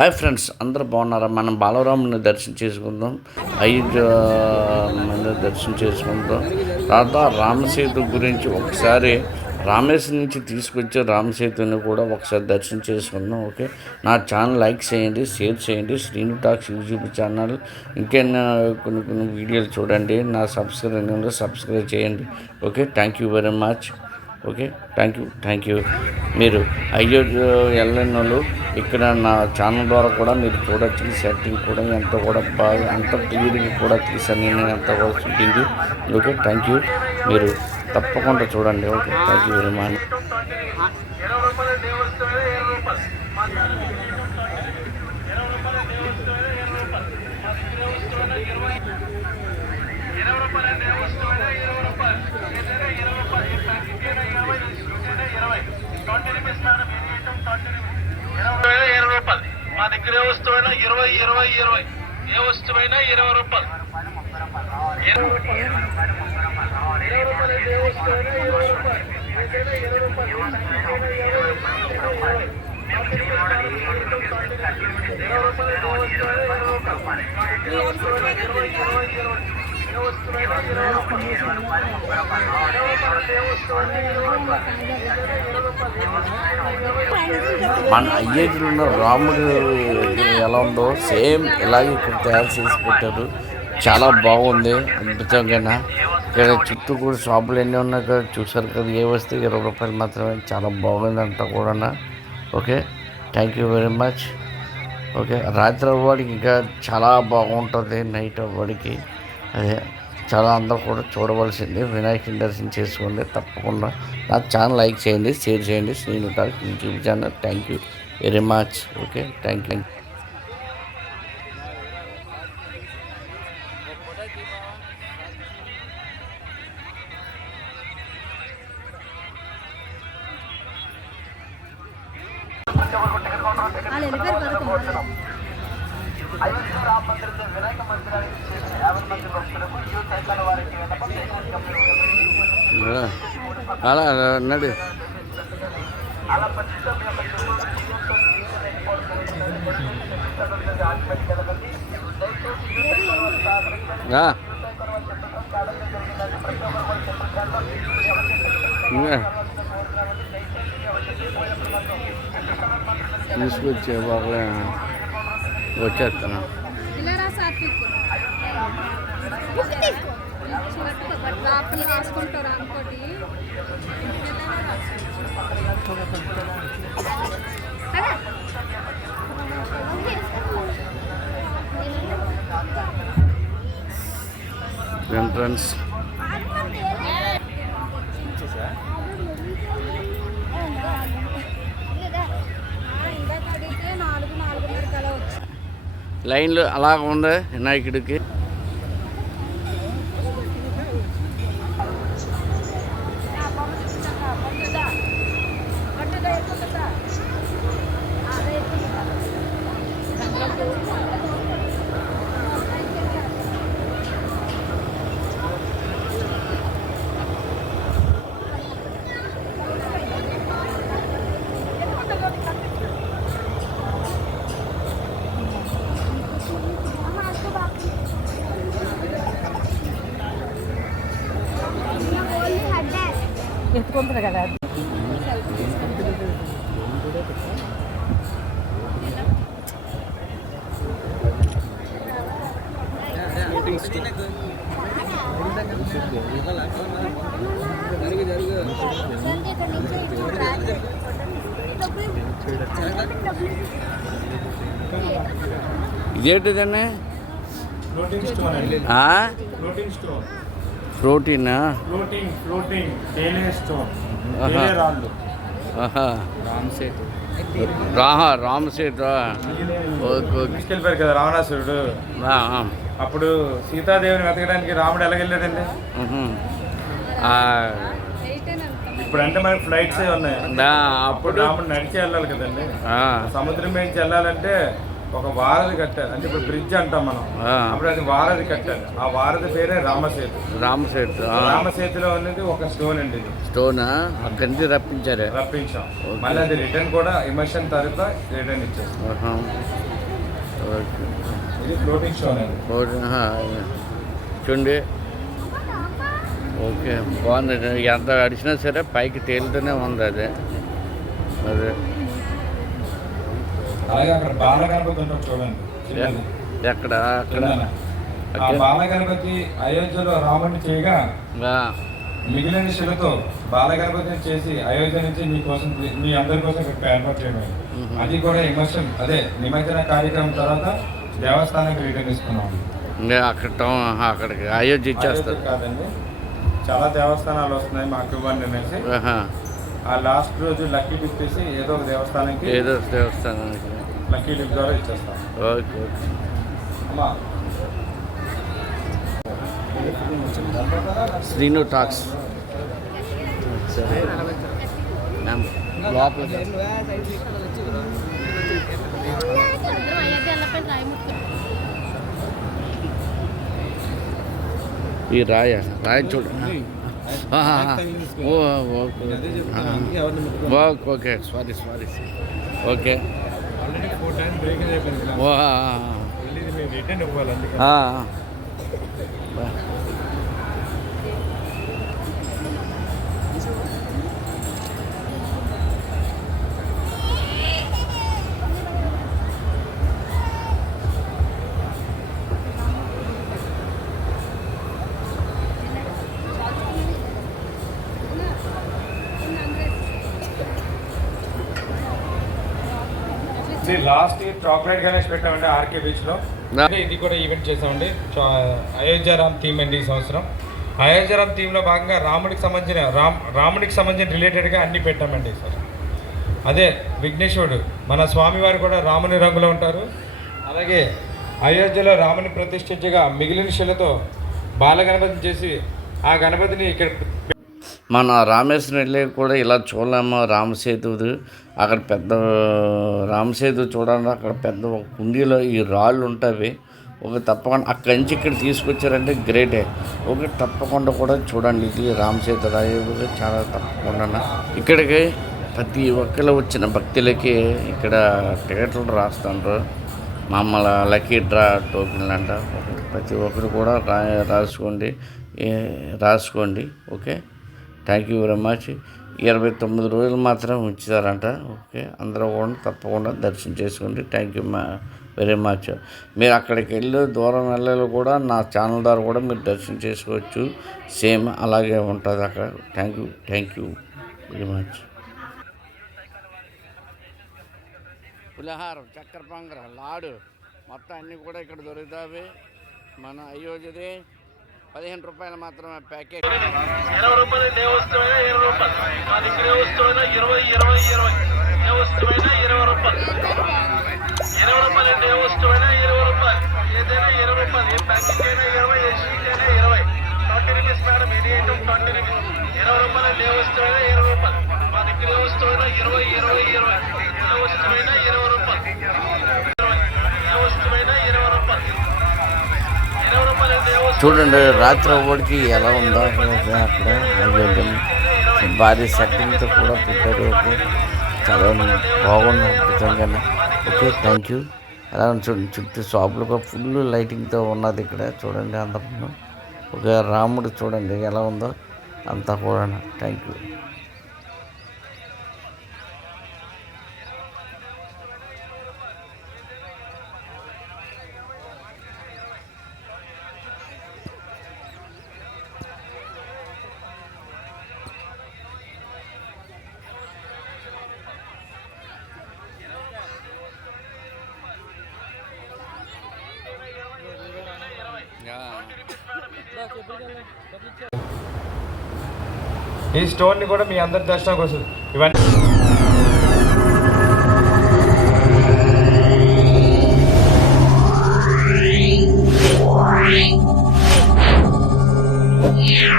Hi friends అందరూ బాగున్నారా? మనం బాలరాముని దర్శనం చేసుకుందాం. ఐదు మంది దర్శనం చేసుకుందాం. తర్వాత రామసేతు గురించి ఒకసారి రామేశ్వరం నుంచి తీసుకొచ్చి రామసేతుని కూడా ఒకసారి దర్శనం చేసుకుందాం ఓకే? నా ఛానల్ లైక్ చేయండి షేర్ చేయండి. Srinu talks YouTube channel. ఇంకేనా కొన్ని కొన్ని వీడియోలు చూడండి. నా సబ్స్క్రైబ్ సబ్స్క్రైబ్ చేయండి okay? Thank you very much. Okay? Thank you thank you మీరు అయ్యో వెళ్ళని వాళ్ళు ఇక్కడ నా ఛానల్ ద్వారా కూడా మీరు చూడొచ్చు. సెట్టింగ్ కూడా ఎంత కూడా బాగా అంత క్లియర్గా కూడా తీసాను నేను ఎంత కూడా షూటింగ్ ఓకే థ్యాంక్ యూ మీరు తప్పకుండా చూడండి. Okay thank you very much ఇరవై రూపాయల దేవస్థానం ఇరవై రూపాయల దేవస్థానం ఇరవై రూపాయలు ఏ వస్తువైనా ఇరవై ఇరవై ఇరవై ఏ వస్తువైనా ఇరవై రూపాయలు ఇరవై రూపాయల దేవస్థానం ఇరవై రూపాయలు ఏదైనా ఇరవై రూపాయలు ఇరవై మన అయ్యేటిలో ఉన్న రాముడు విగ్రహం ఎలా ఉందో సేమ్ ఇలాగే ఇక్కడ తయారు చేసి పెట్టారు. చాలా బాగుంది. అద్భుతంగా ఇక్కడ చుట్టూ కూడా షాపులు ఎన్ని ఉన్నాయి కదా చూసారు కదా ఏ వస్తే ఇరవై రూపాయలు మాత్రమే. చాలా బాగుంది అంతా కూడా okay. Thank you very much okay. రాత్రి అవ్వడానికి ఇంకా చాలా బాగుంటుంది. నైట్ అవ్వడానికి. అదే చాలా అందరూ కూడా చూడవలసింది. వినాయకుని దర్శనం చేసుకోండి. తప్పకుండా. నా ఛానల్ లైక్ చేయండి షేర్ చేయండి. Srinu YouTube channel. Thank you very much okay. Thank you వాళ్ళు వెళ్ళిపోయారు పదకొండు అలా అన్నాడు రా. ఇంకా తీసుకొచ్చే బాగా వచ్చేస్తాను ఇలా రా సాత్విక్ తీసుకొచ్చే రాసుకుంటారు అనుకోటి ఎంట్రన్స్ లైన్లు అలా ఉంది వినాయకుడికి ఎత్తుకుంటారు ఇదేంటిదండి? ప్రోటీనా. రాహా రామసీత ఓకే ఓకే. తీసుకెళ్ళిపోయారు కదా రావణాసురుడు. అప్పుడు సీతాదేవిని వెతకడానికి రాముడు ఎలాగెళ్ళాడండి? ఉహు. ఆ, ఇప్పుడు అంటే మనకి ఫ్లైట్స్ ఉన్నాయి. అప్పుడు నడిచి వెళ్ళాలి కదండి. సముద్రం నుంచి వెళ్ళాలంటే ఒక వారధి కట్టారు. అంటే ఇప్పుడు బ్రిడ్జ్ అంటాం మనం. అప్పుడు అది వారధి కట్టారు. ఆ వారధి పేరే రామసేతు. రామసేతు రామసేతులో ఉన్నది ఒక స్టోన్ అండి ఇది. స్టోన్? అక్కడి నుంచి రప్పించారు? రప్పించాం. మళ్ళీ అది రిటర్న్ కూడా ఇమర్షన్ తర్వాత రిటర్న్ ఇచ్చేస్తాం ఇది ఫ్లోటింగ్ స్టోన్ అండి. చూడండి. ఓకే బాగుంది ఎంత అడిచినా సరే పైకి తేలుతూనే ఉంది అదే. అదే. అలాగే అక్కడ బాలగణపతి ఉంటాడు చూడండి. చిన్నది. ఎక్కడ? అక్కడ? బాలగణపతి అయోధ్యలో రాముడిని చేయగా మిగిలిన శిలతో బాలగణపతిని చేసి అయోధ్య నుంచి మీ కోసం మీ అందరి కోసం ఏర్పాటు చేయడం అది కూడా ఇమర్షన్ అదే నిమజ్జన కార్యక్రమం తర్వాత దేవస్థానానికి రిటర్న్ ఇస్తున్నాం అక్కడ అక్కడికి అయోధ్య ఇచ్చేస్తారు. కాదండి. చాలా దేవస్థానాలు వస్తున్నాయి మాకు ఇవ్వండి అనేసి. ఆ లాస్ట్ రోజు లక్కీ లిప్ తీసి ఏదో ఒక దేవస్థానానికి ఏదో దేవస్థానానికి. లక్కీ లిప్ ద్వారా ఇచ్చేస్తాం. Okay okay. అమ్మా. శ్రీను టాక్స్. లోపల. ఈ రాయ రాయ చూడ. ఆహా, ఓ okay okay. Sorry sorry okay. Oh last year chocolate Ganesh పెట్టామండి ఆర్కే బీచ్లో. నా- అంటే ఇది కూడా ఈవెంట్ చేసామండి చా- అయోధ్యారామ్ థీమ్ అండి ఈ సంవత్సరం. అయోధ్యారామ్ థీమ్లో భాగంగా రాముడికి సంబంధించిన రామ్ రాముడికి సంబంధించిన రిలేటెడ్గా అన్ని పెట్టామండి సార్. అదే విఘ్నేశ్వరుడు. మన స్వామివారు కూడా రాముని రంగులో ఉంటారు. అలాగే అయోధ్యలో రాముని ప్రతిష్ఠించగా మిగిలిన శిలతో బాలగణపతిని చేసి ఆ గణపతిని ఇక్కడ మన రామేశ్వరం వెళ్ళి కూడా ఇలా చూడలేము. రామసేతుది అక్కడ పెద్ద రామసేతు చూడండి అక్కడ పెద్ద ఒక కుండీలో ఈ రాళ్ళు ఉంటాయి. ఒక తప్పకుండా అక్కడి నుంచి ఇక్కడ తీసుకొచ్చారంటే గ్రేటే. ఒక తప్పకుండా కూడా చూడండి ఇది రామసేతు రాయి. చాలా తప్పకుండా ఇక్కడికి ప్రతి ఒక్కరు వచ్చిన భక్తులకి ఇక్కడ టికెట్లు రాస్తారు మమ్మల్ని లక్కీ డ్రా టోకెన్లు అంట. ప్రతి ఒక్కరు కూడా రా రాసుకోండి. రాసుకోండి. Okay? Thank you very much ఇరవై తొమ్మిది రోజులు మాత్రం ఉంచుతారంట. ఓకే అందరూ కూడా తప్పకుండా దర్శనం చేసుకోండి. థ్యాంక్ యూ మా వెరీ మచ్ మీరు అక్కడికి వెళ్ళి దూరం వెళ్ళాలి కూడా నా ఛానల్ ద్వారా కూడా మీరు దర్శనం చేసుకోవచ్చు. సేమ్ అలాగే ఉంటుంది అక్కడ. Thank you thank you very much పులిహారం చక్కెర పొంగర లాడు మొత్తం అన్నీ కూడా ఇక్కడ దొరుకుతాయి. మన అయోధ్యది పదిహేను రూపాయలు మాత్రమే ప్యాకెట్. ఇరవై రూపాయలు ఏ వస్తువైనా ఇరవై రూపాయలు. మా దగ్గర ఏ వస్తువైనా ఇరవై ఇరవై ఇరవై. ఏ వస్తువైనా ఇరవై రూపాయలు. ఇరవై రూపాయలు అంటే ఏ వస్తువైనా ఇరవై రూపాయలు. ఏదైనా ఇరవై రూపాయలు. ఏ ప్యాకెట్ అయినా ఇరవై ఏ షీట్ అయినా ఇరవై. Twenty rupees madam any item twenty rupees. ఇరవై రూపాయలు అంటే ఏ వస్తువైనా ఇరవై రూపాయలు. మా దగ్గర ఏ వస్తువైనా ఇరవై ఇరవై ఇరవై రూపాయలు ఇరవై ఏ వస్తువైనా ఇరవై రూపాయలు ఇరవై రూపాయలు అంటే ఏ వస్తువు చూడండి రాత్రి ఒకటికి ఎలా ఉందో అక్కడ భారీ సెట్టింగ్తో కూడా పెట్టారు ఓకే. చాలా బాగుంది నిజంగానే. ఓకే థ్యాంక్ యూ ఎలా చూడండి చుట్టూ షాపులు కూడా ఫుల్ లైటింగ్తో ఉన్నది ఇక్కడ. చూడండి అందరూ. ఒక రాముడు చూడండి ఎలా ఉందో అంతా కూడా. థ్యాంక్ యూ ఈ స్టోన్ని కూడా మీ అందరి దర్శనానికి వస్తుంది ఇవన్నీ Yeah.